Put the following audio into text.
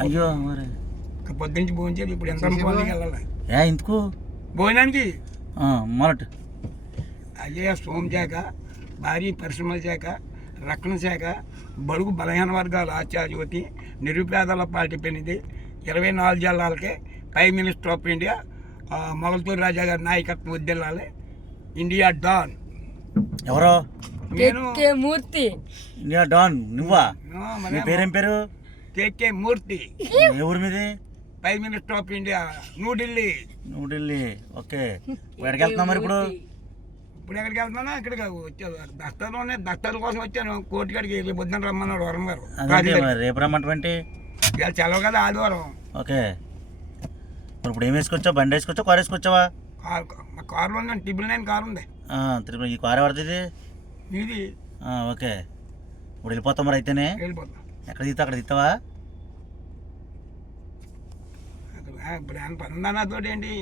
అయ్యో మరి పొద్దుంచి భోజనం చేయాలి. ఇప్పుడు ఎంత అనుకోవాలి వెళ్ళాలి ఎందుకు భోజనానికి. మొదటి అయ్యే సోమశాఖ, భారీ పరిశ్రమల శాఖ, రక్షణ శాఖ, బడుగు బలహీన వర్గాల ఆచార్యవతి, నిరుపేదల పార్టీ పెనిది, 24 జిల్లాలకే prime minister of India Mogalthuru Raja గారి నాయకత్వం వద్దెళ్ళాలి. India don. ఎవరో మూర్తి. ఇండియా డాన్ నువ్వా? నీ పేరేం పేరు? కేకే మూర్తి. ఎవరి మీది? Prime minister of India, New Delhi. Okay. ఎక్కడికి వెళ్తున్నావు మరి ఇప్పుడు? ఇప్పుడు ఎక్కడికి వెళ్తున్నా? ఇక్కడికి వచ్చాను, దస్తాల కోసం వచ్చాను. కోర్టు కాడికి రేపు పొద్దున రమ్మన్నాడు వరం గారు. రేపు రమ్మంటే ఇవాళ సెలవు కదా, ఆదివారం. ఓకే. మరి ఇప్పుడు ఏం వేసుకొచ్చావు? బండి వేసుకొచ్చావు, కారు వేసుకొచ్చావా? మా కారులో ఉంది, 999 కారు ఉంది. ఈ కారు ఎవరిది? ఇది. ఓకే. ఇప్పుడు వెళ్ళిపోతాం మరి అయితేనే. వెళ్ళిపోతాం. ఎక్కడ దిగుతావు? అక్కడ దిగుతావా? ఇప్పుడు పని ఉందా నాతోటి ఏంటి?